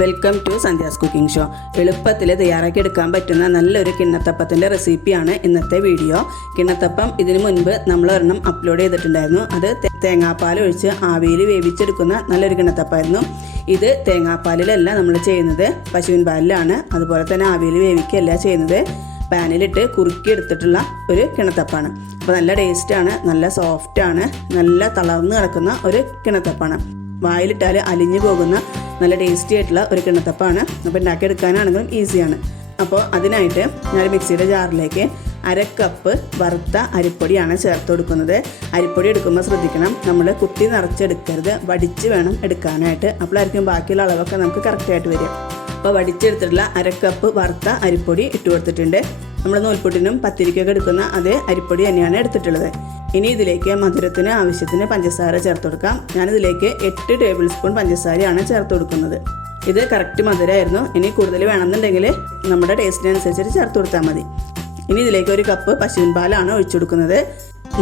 Welcome to Sandhya's cooking show. എളുപ്പത്തിൽ തയ്യാറാക്കി എടുക്കാൻ പറ്റുന്ന നല്ലൊരു കിണ്ണത്തപ്പത്തിൻ്റെ റെസിപ്പിയാണ് ഇന്നത്തെ വീഡിയോ. കിണ്ണത്തപ്പം ഇതിനു മുൻപ് നമ്മൾ ഒരെണ്ണം അപ്ലോഡ് ചെയ്തിട്ടുണ്ടായിരുന്നു. അത് തേങ്ങാപ്പാൽ ഒഴിച്ച് ആവിയിൽ വേവിച്ചെടുക്കുന്ന നല്ലൊരു കിണ്ണത്തപ്പമായിരുന്നു. ഇത് തേങ്ങാപ്പാലിലല്ല നമ്മൾ ചെയ്യുന്നത്, പശുവിൻ പാലിലാണ്. അതുപോലെ തന്നെ ആവിയിൽ വേവിക്കുകയല്ല ചെയ്യുന്നത്, പാനിലിട്ട് കുറുക്കി എടുത്തിട്ടുള്ള ഒരു കിണ്ണത്തപ്പാണ്. അപ്പോൾ നല്ല ടേസ്റ്റാണ്, നല്ല സോഫ്റ്റാണ്, നല്ല തളർന്ന് കിടക്കുന്ന ഒരു കിണ്ണത്തപ്പാണ്. വായിലിട്ടാൽ അലിഞ്ഞു പോകുന്ന നല്ല ടേസ്റ്റി ആയിട്ടുള്ള ഒരു കിണ്ണത്തപ്പാണ്. അപ്പോൾ ഉണ്ടാക്കിയെടുക്കാനാണെങ്കിലും ഈസിയാണ്. അപ്പോൾ അതിനായിട്ട് ഞാൻ മിക്സിയുടെ ജാറിലേക്ക് 1/2 കപ്പ് വറുത്ത അരിപ്പൊടിയാണ് ചേർത്ത് കൊടുക്കുന്നത്. അരിപ്പൊടി എടുക്കുമ്പോൾ ശ്രദ്ധിക്കണം, നമ്മൾ കുത്തി നിറച്ചെടുക്കരുത്, വടിച്ച് വേണം എടുക്കാനായിട്ട്. അപ്പോഴായിരിക്കും ബാക്കിയുള്ള അളവൊക്കെ നമുക്ക് കറക്റ്റായിട്ട് വരിക. അപ്പോൾ വടിച്ചെടുത്തിട്ടുള്ള 1/2 കപ്പ് വറുത്ത അരിപ്പൊടി ഇട്ട് കൊടുത്തിട്ടുണ്ട്. നമ്മൾ നൂൽപുട്ടിനും പത്തിരിക്കൊക്കെ എടുക്കുന്ന അതേ അരിപ്പൊടി തന്നെയാണ് എടുത്തിട്ടുള്ളത്. ഇനി ഇതിലേക്ക് മധുരത്തിന് ആവശ്യത്തിന് പഞ്ചസാര ചേർത്ത് കൊടുക്കാം. ഞാനിതിലേക്ക് 8 ടേബിൾ സ്പൂൺ പഞ്ചസാരയാണ് ചേർത്ത് കൊടുക്കുന്നത്. ഇത് കറക്റ്റ് മധുരമായിരുന്നു. ഇനി കൂടുതൽ വേണമെന്നുണ്ടെങ്കിൽ നമ്മുടെ ടേസ്റ്റിനനുസരിച്ചിട്ട് ചേർത്ത് കൊടുത്താൽ മതി. ഇനി ഇതിലേക്ക് 1 കപ്പ് പശുവിൻ പാലാണ് ഒഴിച്ചു കൊടുക്കുന്നത്.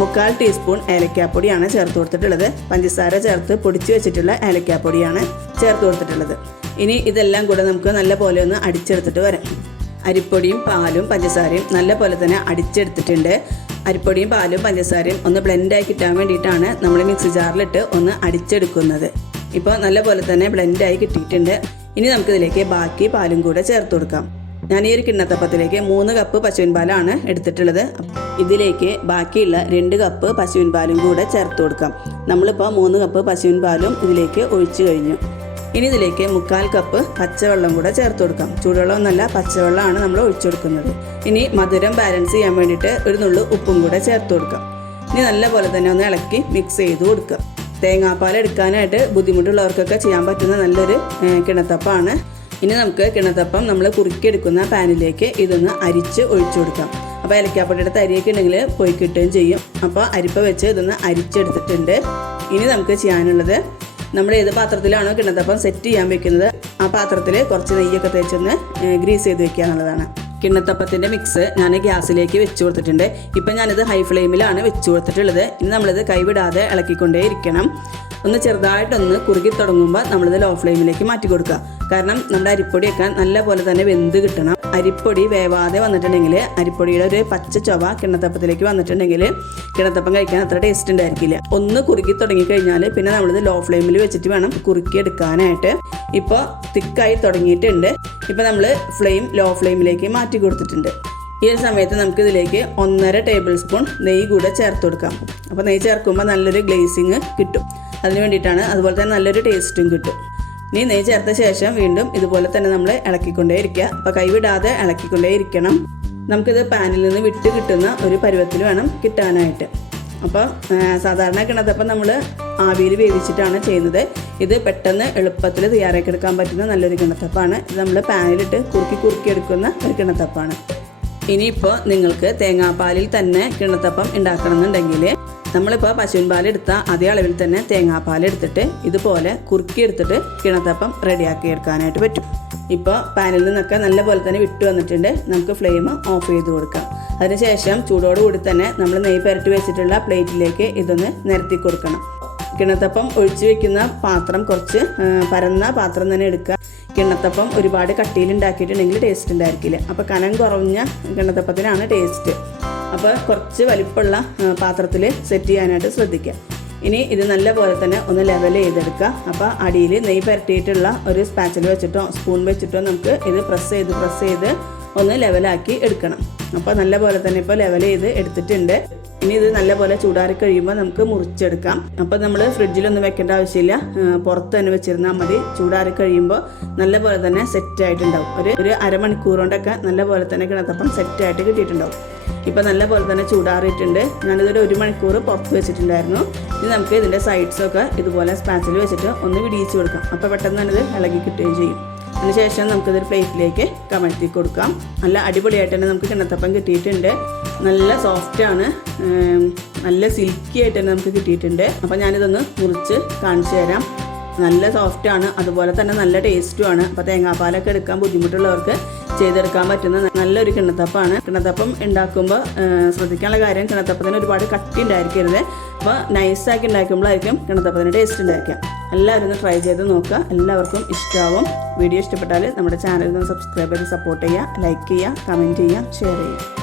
1/4 ടീസ്പൂൺ ഏലക്കാപ്പൊടിയാണ് ചേർത്ത് കൊടുത്തിട്ടുള്ളത്. പഞ്ചസാര ചേർത്ത് പൊടിച്ച് വെച്ചിട്ടുള്ള ഏലക്കാപ്പൊടിയാണ് ചേർത്ത് കൊടുത്തിട്ടുള്ളത്. ഇനി ഇതെല്ലാം കൂടെ നമുക്ക് നല്ല പോലെ ഒന്ന് അടിച്ചെടുത്തിട്ട് വരാം. അരിപ്പൊടിയും പാലും പഞ്ചസാരയും നല്ല പോലെ തന്നെ അടിച്ചെടുത്തിട്ടുണ്ട്. അരിപ്പൊടിയും പാലും പഞ്ചസാരയും ഒന്ന് ബ്ലെൻഡായി കിട്ടാൻ വേണ്ടിയിട്ടാണ് നമ്മൾ മിക്സി ജാറിലിട്ട് ഒന്ന് അടിച്ചെടുക്കുന്നത്. ഇപ്പോൾ നല്ല പോലെ തന്നെ ബ്ലെൻഡായി കിട്ടിയിട്ടുണ്ട്. ഇനി നമുക്കിതിലേക്ക് ബാക്കി പാലും കൂടെ ചേർത്ത് കൊടുക്കാം. ഞാൻ ഈ ഒരു കിണ്ണത്തപ്പത്തിലേക്ക് 3 കപ്പ് പശുവിൻ പാലാണ് എടുത്തിട്ടുള്ളത്. ഇതിലേക്ക് ബാക്കിയുള്ള 2 കപ്പ് പശുവിൻ പാലും കൂടെ ചേർത്ത് കൊടുക്കാം. നമ്മളിപ്പോൾ 3 കപ്പ് പശുവിൻ പാലും ഇതിലേക്ക് ഒഴിച്ചു കഴിഞ്ഞു. ഇനി ഇതിലേക്ക് 1/4 കപ്പ് പച്ചവെള്ളം കൂടെ ചേർത്ത് കൊടുക്കാം. ചൂടുവെള്ളം എന്നല്ല, പച്ചവെള്ളമാണ് നമ്മൾ ഒഴിച്ചു കൊടുക്കുന്നത്. ഇനി മധുരം ബാലൻസ് ചെയ്യാൻ വേണ്ടിയിട്ട് ഒരു നുള്ളു ഉപ്പും കൂടെ ചേർത്ത് കൊടുക്കാം. ഇനി നല്ല പോലെ തന്നെ ഒന്ന് ഇളക്കി മിക്സ് ചെയ്ത് കൊടുക്കാം. തേങ്ങാപ്പാൽ എടുക്കാനായിട്ട് ബുദ്ധിമുട്ടുള്ളവർക്കൊക്കെ ചെയ്യാൻ പറ്റുന്ന നല്ലൊരു കിണ്ണത്തപ്പമാണ്. ഇനി നമുക്ക് കിണ്ണത്തപ്പം നമ്മൾ കുറുക്കിയെടുക്കുന്ന പാനിലേക്ക് ഇതൊന്ന് അരിച്ച് ഒഴിച്ചു കൊടുക്കാം. അപ്പോൾ ഏലക്കാപ്പൊടിയുടെ തരിയൊക്കെ ഉണ്ടെങ്കിൽ പോയി കിട്ടുകയും ചെയ്യും. അപ്പോൾ അരിപ്പ വെച്ച് ഇതൊന്ന് അരിച്ചെടുത്തിട്ടുണ്ട്. ഇനി നമുക്ക് ചെയ്യാനുള്ളത്, നമ്മൾ ഏത് പാത്രത്തിലാണോ കിണ്ണത്തപ്പം സെറ്റ് ചെയ്യാൻ വെക്കുന്നത് ആ പാത്രത്തിൽ കുറച്ച് നെയ്യൊക്കെ തേച്ചൊന്ന് ഗ്രീസ് ചെയ്ത് വെക്കുക എന്നുള്ളതാണ്. കിണ്ണത്തപ്പത്തിൻ്റെ മിക്സ് ഞാൻ ഗ്യാസിലേക്ക് വെച്ച് കൊടുത്തിട്ടുണ്ട്. ഇപ്പം ഞാനിത് ഹൈ ഫ്ലെയിമിലാണ് വെച്ച് കൊടുത്തിട്ടുള്ളത്. ഇനി നമ്മളിത് കൈവിടാതെ ഇളക്കിക്കൊണ്ടേ ഇരിക്കണം. ഒന്ന് ചെറുതായിട്ടൊന്ന് കുറുകി തുടങ്ങുമ്പോൾ നമ്മളിത് ലോ ഫ്ലെയിമിലേക്ക് മാറ്റി കൊടുക്കുക. കാരണം നമ്മുടെ അരിപ്പൊടിയൊക്കെ നല്ല പോലെ തന്നെ വെന്ത് കിട്ടണം. അരിപ്പൊടി വേവാതെ വന്നിട്ടുണ്ടെങ്കിൽ, അരിപ്പൊടിയുടെ ഒരു പച്ച ചൊവ കിണ്ണത്തപ്പത്തിലേക്ക് വന്നിട്ടുണ്ടെങ്കിൽ കിണ്ണത്തപ്പം കഴിക്കാൻ അത്ര ടേസ്റ്റ് ഉണ്ടായിരിക്കില്ല. ഒന്ന് കുറുക്കി തുടങ്ങിക്കഴിഞ്ഞാൽ പിന്നെ നമ്മളിത് ലോ ഫ്ലെയിമിൽ വെച്ചിട്ട് വേണം കുറുക്കി എടുക്കാനായിട്ട്. ഇപ്പോൾ തിക്കായി തുടങ്ങിയിട്ടുണ്ട്. ഇപ്പോൾ നമ്മൾ ഫ്ലെയിം ലോ ഫ്ലെയിമിലേക്ക് മാറ്റി കൊടുത്തിട്ടുണ്ട്. ഈ ഒരു സമയത്ത് നമുക്കിതിലേക്ക് 1.5 ടേബിൾ സ്പൂൺ നെയ്യ് കൂടെ ചേർത്ത് കൊടുക്കാം. അപ്പോൾ നെയ്യ് ചേർക്കുമ്പോൾ നല്ലൊരു ഗ്ലേസിങ് കിട്ടും, അതിന് വേണ്ടിയിട്ടാണ്. അതുപോലെ തന്നെ നല്ലൊരു ടേസ്റ്റും കിട്ടും. ഇനി നെയ്യ് ചേർത്ത ശേഷം വീണ്ടും ഇതുപോലെ തന്നെ നമ്മൾ ഇളക്കിക്കൊണ്ടേ ഇരിക്കുക. അപ്പോൾ കൈവിടാതെ ഇളക്കിക്കൊണ്ടേ ഇരിക്കണം. നമുക്കിത് പാനിൽ നിന്ന് വിട്ട് കിട്ടുന്ന ഒരു പരുവത്തിൽ വേണം കിട്ടാനായിട്ട്. അപ്പോൾ സാധാരണ കിണ്ണത്തപ്പം നമ്മൾ ആവിയിൽ വേവിച്ചിട്ടാണ് ചെയ്യുന്നത്. ഇത് പെട്ടെന്ന് എളുപ്പത്തിൽ തയ്യാറാക്കിയെടുക്കാൻ പറ്റുന്ന നല്ലൊരു കിണ്ണത്തപ്പാണ്. ഇത് നമ്മൾ പാനിലിട്ട് കുറുക്കി എടുക്കുന്ന ഒരു കിണ്ണത്തപ്പാണ്. ഇനിയിപ്പോൾ നിങ്ങൾക്ക് തേങ്ങാപ്പാലിൽ തന്നെ കിണ്ണത്തപ്പം ഉണ്ടാക്കണമെന്നുണ്ടെങ്കിൽ നമ്മളിപ്പോൾ പശുവിൻ പാലെടുത്ത അതേ അളവിൽ തന്നെ തേങ്ങാപ്പാൽ എടുത്തിട്ട് ഇതുപോലെ കുറുക്കി എടുത്തിട്ട് കിണ്ണത്തപ്പം റെഡിയാക്കി എടുക്കാനായിട്ട് പറ്റും. ഇപ്പോൾ പാനിൽ നിന്നൊക്കെ നല്ല പോലെ തന്നെ വിട്ടു വന്നിട്ടുണ്ട്. നമുക്ക് ഫ്ലെയിം ഓഫ് ചെയ്ത് കൊടുക്കാം. അതിനുശേഷം ചൂടോടുകൂടി തന്നെ നമ്മൾ നെയ്യ് പുരട്ടി വെച്ചിട്ടുള്ള പ്ലേറ്റിലേക്ക് ഇതൊന്ന് നിരത്തി കൊടുക്കണം. കിണ്ണത്തപ്പം ഒഴിച്ചു വെക്കുന്ന പാത്രം കുറച്ച് പരന്ന പാത്രം തന്നെ എടുക്കുക. കിണ്ണത്തപ്പം ഒരുപാട് കട്ടിയിൽ ഉണ്ടാക്കിയിട്ടുണ്ടെങ്കിൽ ടേസ്റ്റ് ഉണ്ടായിരിക്കില്ല. അപ്പോൾ കനം കുറഞ്ഞ കിണ്ണത്തപ്പത്തിനാണ് ടേസ്റ്റ്. അപ്പോൾ കുറച്ച് വലിപ്പമുള്ള പാത്രത്തിൽ സെറ്റ് ചെയ്യാനായിട്ട് ശ്രദ്ധിക്കുക. ഇനി ഇത് നല്ല പോലെ തന്നെ ഒന്ന് ലെവൽ ചെയ്തെടുക്കുക. അപ്പോൾ അടിയിൽ നെയ്യ് പുരട്ടിയിട്ടുള്ള ഒരു സ്പാച്ചിൽ വെച്ചിട്ടോ സ്പൂൺ വെച്ചിട്ടോ നമുക്ക് ഇത് പ്രസ് ചെയ്ത് ഒന്ന് ലെവലാക്കി എടുക്കണം. അപ്പോൾ നല്ല പോലെ തന്നെ ഇപ്പോൾ ലെവൽ ചെയ്ത് എടുത്തിട്ടുണ്ട്. ഇനി ഇത് നല്ലപോലെ ചൂടാറി കഴിയുമ്പോൾ നമുക്ക് മുറിച്ചെടുക്കാം. അപ്പോൾ നമ്മൾ ഫ്രിഡ്ജിലൊന്നും വെക്കേണ്ട ആവശ്യമില്ല, പുറത്ത് തന്നെ വെച്ചിരുന്നാൽ മതി. ചൂടാറി കഴിയുമ്പോൾ നല്ല പോലെ തന്നെ സെറ്റായിട്ടുണ്ടാവും. ഒരു അരമണിക്കൂർ കൊണ്ടൊക്കെ നല്ല പോലെ തന്നെ കിണ്ണത്തപ്പം സെറ്റായിട്ട് കിട്ടിയിട്ടുണ്ടാവും. ഇപ്പോൾ നല്ല പോലെ തന്നെ ചൂടാറിയിട്ടുണ്ട്. ഞാനിതൊരു 1 മണിക്കൂർ പുറത്ത് വെച്ചിട്ടുണ്ടായിരുന്നു. ഇനി നമുക്ക് ഇതിൻ്റെ സൈഡ്സൊക്കെ ഇതുപോലെ സ്പാച്ചിൽ വെച്ചിട്ട് ഒന്ന് വിടിയിച്ച് കൊടുക്കാം. അപ്പോൾ പെട്ടെന്ന് തന്നെ ഇത് ഇളകി കിട്ടുകയും ചെയ്യും. അതിനുശേഷം നമുക്കിതൊരു പ്ലേറ്റിലേക്ക് കമഴ്ത്തി കൊടുക്കാം. നല്ല അടിപൊളിയായിട്ട് തന്നെ നമുക്ക് കിണ്ണത്തപ്പം കിട്ടിയിട്ടുണ്ട്. നല്ല സോഫ്റ്റാണ്, നല്ല സിൽക്കി ആയിട്ട് തന്നെ നമുക്ക് കിട്ടിയിട്ടുണ്ട്. അപ്പോൾ ഞാനിതൊന്ന് മുറിച്ച് കാണിച്ചു തരാം. നല്ല സോഫ്റ്റാണ്, അതുപോലെ തന്നെ നല്ല ടേസ്റ്റുമാണ്. അപ്പോൾ തേങ്ങാപ്പാലൊക്കെ എടുക്കാൻ ബുദ്ധിമുട്ടുള്ളവർക്ക് ചെയ്തെടുക്കാൻ പറ്റുന്ന നല്ലൊരു കിണ്ണത്തപ്പമാണ്. കിണ്ണത്തപ്പം ഉണ്ടാക്കുമ്പോൾ ശ്രദ്ധിക്കാനുള്ള കാര്യം, കിണ്ണത്തപ്പത്തിന് ഒരുപാട് കട്ടി ഉണ്ടായിരിക്കരുത്. അപ്പോൾ നൈസാക്കി ഉണ്ടാക്കുമ്പോഴായിരിക്കും കിണ്ണത്തപ്പത്തിന് ടേസ്റ്റ് ഉണ്ടായിരിക്കുക. എല്ലാവരും ഒന്ന് ട്രൈ ചെയ്ത് നോക്കുക. എല്ലാവർക്കും ഇഷ്ടമാവും. വീഡിയോ ഇഷ്ടപ്പെട്ടാൽ നമ്മുടെ ചാനൽ ഒന്ന് സബ്സ്ക്രൈബ് ചെയ്ത് സപ്പോർട്ട് ചെയ്യുക, ലൈക്ക് ചെയ്യുക, കമൻറ്റ് ചെയ്യുക, ഷെയർ ചെയ്യുക.